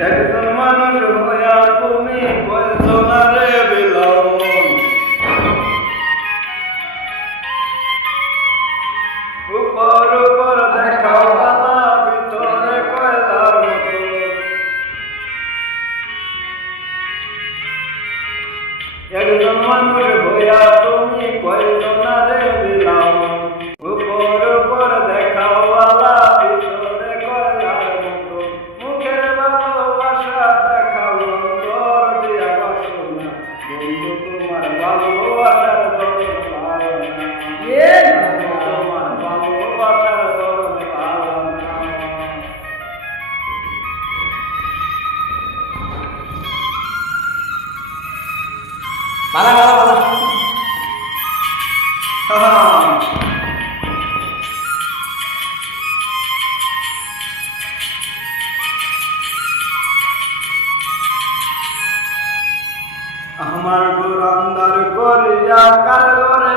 একজন মানুষ হইয়া তুমি কয়জনারে বিলাও উপর উপর দেখাও বালা ভিতরে কয়লার মতো একজন মানুষ হইয়া তুমি কয়জনারে বিলাও উপর উপর দেখাও বালা ভিতরে কয়লার মতো মুখের ভালোবাসা দেখাও অন্তর দিয়া বাসনা বন্ধু তোমার ভালোবাসার দরদ ভালো না তোমার ভালোবাসার দরদ ভালো না বালা বালা বালা আমার ঘর অন্ধর করিয়া কার ঘরে